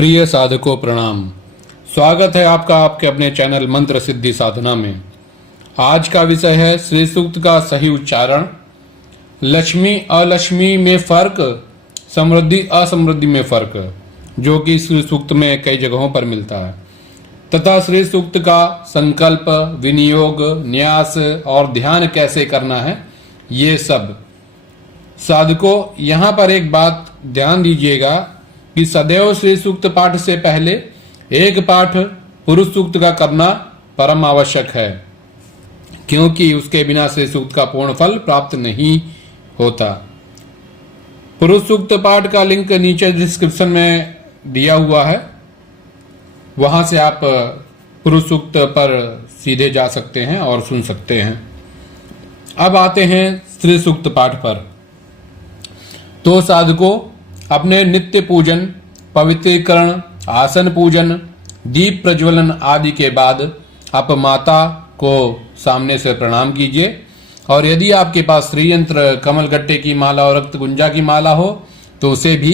प्रिय साधकों प्रणाम। स्वागत है आपका आपके अपने चैनल मंत्र सिद्धि साधना में। आज का विषय है श्री सूक्त का सही उच्चारण, लक्ष्मी अलक्ष्मी में फर्क, समृद्धि असमृद्धि में फर्क, जो कि श्री सूक्त में कई जगहों पर मिलता है, तथा श्री सूक्त का संकल्प, विनियोग, न्यास और ध्यान कैसे करना है, ये सब। साधकों, यहाँ पर एक बात ध्यान दीजिएगा कि सदैव श्री सूक्त पाठ से पहले एक पाठ पुरुष सूक्त का करना परम आवश्यक है, क्योंकि उसके बिना श्री सूक्त का पूर्ण फल प्राप्त नहीं होता। पुरुष सूक्त पाठ का लिंक नीचे डिस्क्रिप्शन में दिया हुआ है, वहां से आप पुरुष सूक्त पर सीधे जा सकते हैं और सुन सकते हैं। अब आते हैं श्री सूक्त पाठ पर। तो साधकों, अपने नित्य पूजन, पवित्रीकरण, आसन पूजन, दीप प्रज्वलन आदि के बाद आप माता को सामने से प्रणाम कीजिए, और यदि आपके पास श्रीयंत्र, कमलगट्टे की माला और रक्त गुंजा की माला हो तो उसे भी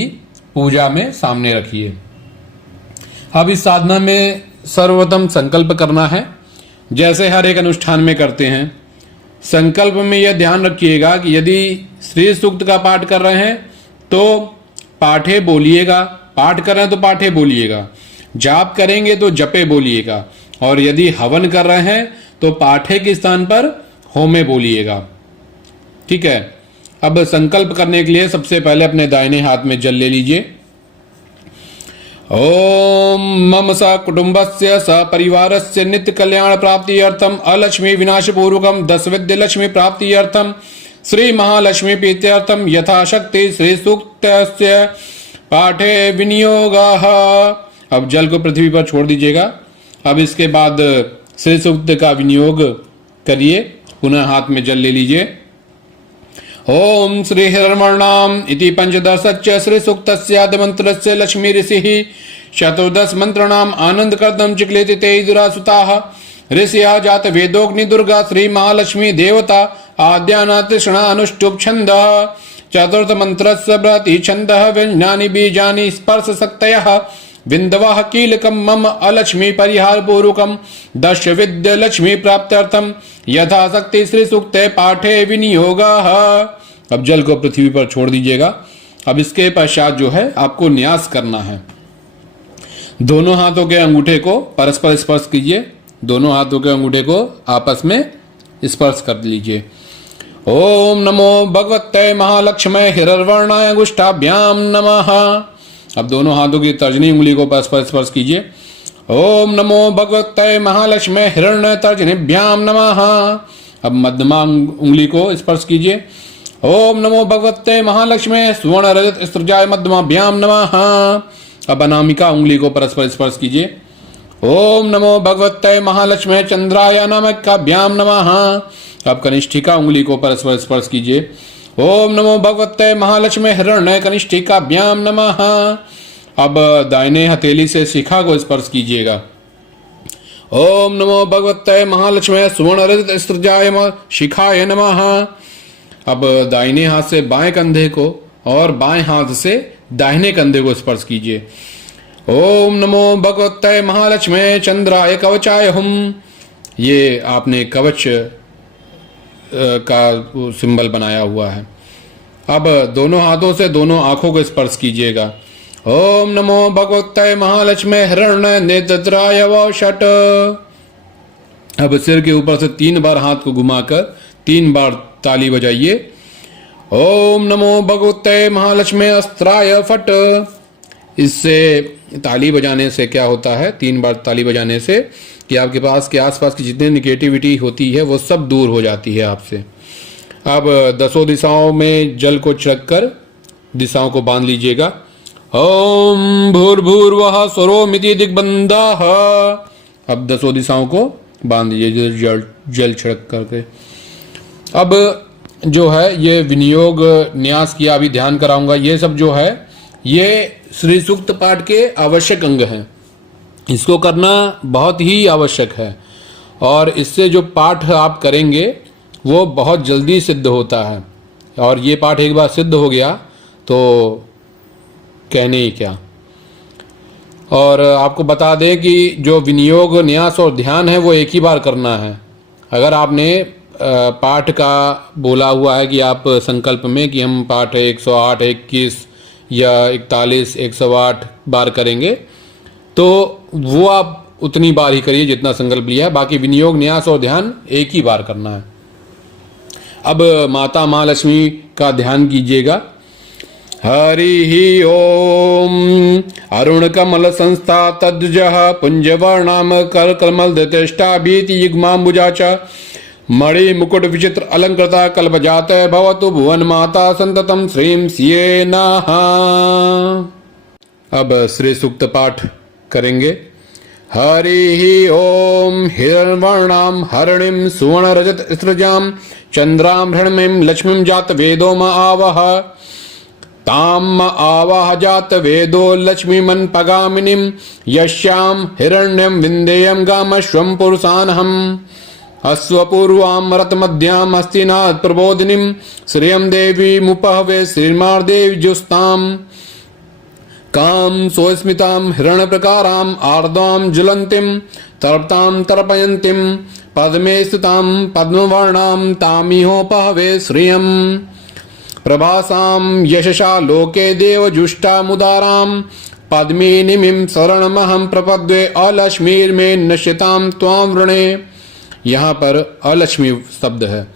पूजा में सामने रखिए। अब इस साधना में सर्वप्रथम संकल्प करना है, जैसे हर एक अनुष्ठान में करते हैं। संकल्प में यह ध्यान रखिएगा कि यदि श्री सूक्त का पाठ कर रहे हैं तो पाठे बोलिएगा, पाठ कर रहे हैं तो पाठे बोलिएगा, जाप करेंगे तो जपे बोलिएगा, और यदि हवन कर रहे हैं तो पाठे के स्थान पर होमे बोलिएगा। ठीक है। अब संकल्प करने के लिए सबसे पहले अपने दाहिने हाथ में जल ले लीजिए। ओम मम स कुटुंबस्य स परिवारस्य नित्य कल्याण प्राप्ति अर्थम अलक्ष्मी विनाश पूर्वकम 10 विद्या लक्ष्मी प्राप्ति अर्थम श्री महालक्ष्मी प्रीत्यर्थम यथाशक्ति श्री सूक्तस्य पाठे विनियोगः। अब जल को पृथ्वी पर छोड़ दीजिएगा। अब इसके बाद श्री सूक्त का विनियोग करिए। पुनः हाथ में जल ले लीजिए। ओम श्री हिरण्मणाम इति पंचदशस्य श्री सूक्तस्य मंत्रस्य लक्ष्मी ऋषिः चतुर्दश मंत्रणाम आनंद कर्दम चिक्लेति ते दुरासुताः ऋषिया जात वेदोग्नि दुर्गा श्री महालक्ष्मी देवता आद्यानाथ अनुष्टुप छंद चतुर्थ मंत्रस्य ब्रति छंद व्यंजनानि बीजानि स्पर्श शक्तयः बिंदवः कीलकम मम अलक्ष्मी परिहार पूर्वकम 10 विद्या लक्ष्मी प्राप्त्यर्थम यथाशक्ति श्री सूक्ते पाठे विनियोगः। अब जल को पृथ्वी पर छोड़ दीजिएगा। अब इसके पश्चात जो है आपको न्यास करना है। दोनों हाथों के अंगूठे को परस्पर स्पर्श कीजिए। दोनों हाथों के अंगूठे को आपस में स्पर्श कर लीजिए। ओम नमो भगवते महालक्ष्मी हिरण्वर्णाय अंगुष्ठाभ्याम नमः। अब दोनों हाथों की तर्जनी उंगली को परस्पर स्पर्श कीजिए। ओम नमो भगवते महालक्ष्मी हिरण्य तर्जनीभ्याम नमः। अब मध्यमा उंगली को स्पर्श कीजिए। ओम नमो भगवते महालक्ष्मी सुवर्ण रजत स्त्रजाय मध्यमाभ्याम नमः। अब अनामिका उंगली को परस्पर स्पर्श कीजिए। ओम नमो भगवते महालक्ष्मी चंद्राय नामकाभ्याम नमः। अब कनिष्ठिका उंगली को परस्पर स्पर्श कीजिए। ओम नमो भगवते महालक्ष्मी हिरण्य कनिष्ठिकाभ्याम नमः। अब दाहिने हथेली से शिखा को स्पर्श कीजिएगा। ओम नमो भगवते महालक्ष्मी सुवर्ण रजत स्त्रजाय शिखाय नमः। अब दाहिने हाथ से बाएं कंधे को और बाएं हाथ से दाहिने कंधे को स्पर्श कीजिए। ओम नमो भगवते महालक्ष्मी चंद्राय कवचाय हुम। ये आपने कवच का सिंबल बनाया हुआ है। अब दोनों हाथों से दोनों आंखों को स्पर्श कीजिएगा। ओम नमो भगवते महालक्ष्मी हिरण्य नेत्राय वषट। अब सिर के ऊपर से 3 बार हाथ को घुमाकर 3 बार ताली बजाइए। ओम नमो भगवते महालक्ष्मी अस्त्राय फट। इससे ताली बजाने से क्या होता है, 3 बार ताली बजाने से कि आपके पास के आसपास की जितनी निगेटिविटी होती है वो सब दूर हो जाती है आपसे। अब 10 दिशाओं में जल को छिड़ककर दिशाओं को बांध लीजिएगा। ओम भूर्भुवः स्वरोमिति दिग्बन्धः। अब 10 दिशाओं को बांध दीजिए जल छिड़क करके। अब जो है ये विनियोग न्यास किया, अभी ध्यान कराऊंगा। ये सब जो है ये श्री सूक्त पाठ के आवश्यक अंग हैं। इसको करना बहुत ही आवश्यक है, और इससे जो पाठ आप करेंगे वो बहुत जल्दी सिद्ध होता है। और ये पाठ एक बार सिद्ध हो गया तो कहने ही क्या। और आपको बता दें कि जो विनियोग, न्यास और ध्यान है वो एक ही बार करना है। अगर आपने पाठ का बोला हुआ है कि आप संकल्प में कि हम पाठ 108, 21 या 41, 108 बार करेंगे, तो वो आप उतनी बार ही करिए जितना संकल्प लिया है। बाकी विनियोग, न्यास और ध्यान एक ही बार करना है। अब माता महालक्ष्मी का ध्यान कीजिएगा। हरि ओम। अरुण कमल संस्था तद्जः पुंजवर्णाम कर कमल दृष्टा भीति युग्माम्बुजा च मणि मुकुट विचित्र अलंकृता कल्पजात भवतु भुवन माता संततम श्रीं सिये नः। अब श्री सूक्त पाठ करेंगे। हरि ओम। हिरण्वर्णाम हरिणीं सुवर्ण रजत स्रजाम चंद्राम हृण्मयीं लक्ष्मीं जात वेदो म आवह ताम आवाह जात वेदो लक्ष्मीमन पगामिनीं यस्याम हिरण्यं विन्देयं गामश्वं पुरुषानहम् अश्वपूर्वां रतमध्यां हस्तिनाथ प्रबोधिनीं श्रियं देवी मुपहवे श्रीमार्देवी जुस्तां काम सोस्मितां हिरण्यप्रकारां आर्द्रां ज्वलन्तीं तर्पतां तर्पयन्तीं पद्मे स्थितां पद्मवर्णां तामिहोपहवे श्रियं प्रभासां यशसा लोके देवजुष्टामुदारां पद्मिनीमिं शरणमहं प्रपद्ये अलक्ष्मीर्मे नश्यतां त्वां वृणे। यहाँ पर अलक्ष्मी शब्द है।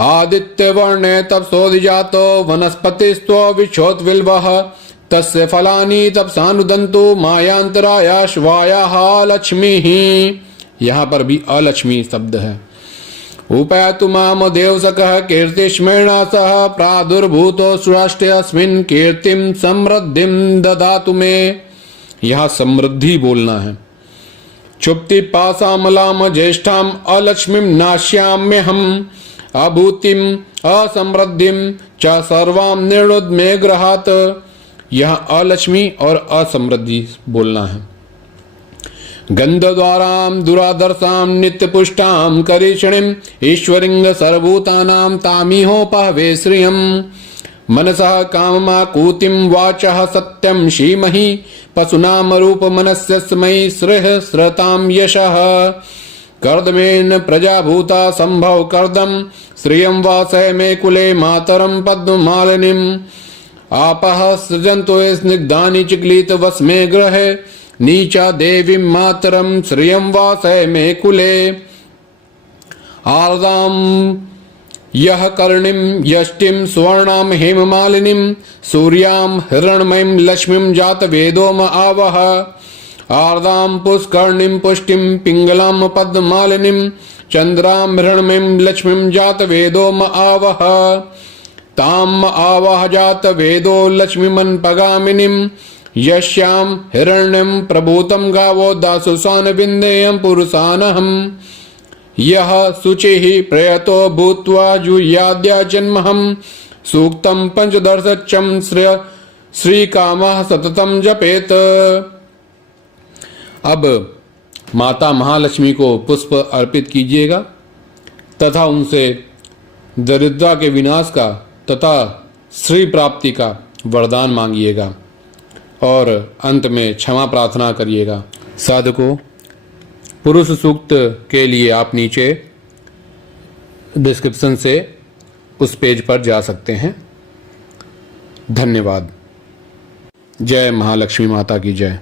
आदित्य वर्णे तपसोधिजातो वनस्पतिस्त्व विक्षोत्विल्वः तस्य फलानि तपसानुदन्तु मायांतराया शिवायाः लक्ष्मीः। यहाँ पर भी अलक्ष्मी शब्द है। उपयातु माम देवसकः कीर्तिस्मरणा सह प्रादुर्भूतो सुराष्ट्रेऽस्मिन् कीर्तिं समृद्धिं ददातु मे। यहाँ समृद्धि बोलना है। क्षुप्ति पासामलाम ज्येष्ठाम अलक्ष्मीं नाश्याम्यहम् अभूतिम असमृद्धिम च सर्वाम निर्णुद्मे गृहात। यहाँ अलक्ष्मी और असमृद्धि बोलना है। गंधद्वारां दुरादर्शां नित्यपुष्टां करीषणीं ईश्वरीं सर्वभूतानां तामिहोपहवे श्रियं मनसः काममाकूतिं वाचः सत्यं श्रीमहि पशुनाम रूपमनस्य स्मै श्रेयः श्रतां यशः कर्दमेन प्रजाभूता संभव कर्दम श्रियं वासय मे कुले मातरं पद्ममालिनीं आपः सृजन्तो स्निग्धानि चिक्लित वस्मे गृहे नीचा देवीं मातरं श्रियं वासय मे कुले आर्दां यः कर्णिं यष्टिं सुवर्णां हेममालिनीं सूर्यां हिरण्मयीं लक्ष्मीं जात वेदो म आवह आर्दां पुष्कर्णीं पुष्टिं पिंगलां पद्ममालिनीं चंद्रां हिरण्मयीं लक्ष्मीं जात वेदो म आवह ताम आवाह जात वेदो लक्ष्मीमन पगामिनीं यस्यां हिरण्यं प्रभूतं गावो दासुसान विन्देयं पुरुषानहम् यः शुचिः प्रयतो भूत्वा जुह्याद्य जन्महं सूक्तं पंचदशचं श्रीकामः सततं जपेत। अब माता महालक्ष्मी को पुष्प अर्पित कीजिएगा तथा उनसे दरिद्रता के विनाश का तथा श्री प्राप्ति का वरदान मांगिएगा और अंत में क्षमा प्रार्थना करिएगा। साधकों, पुरुष सूक्त के लिए आप नीचे डिस्क्रिप्शन से उस पेज पर जा सकते हैं। धन्यवाद। जय महालक्ष्मी माता की जय।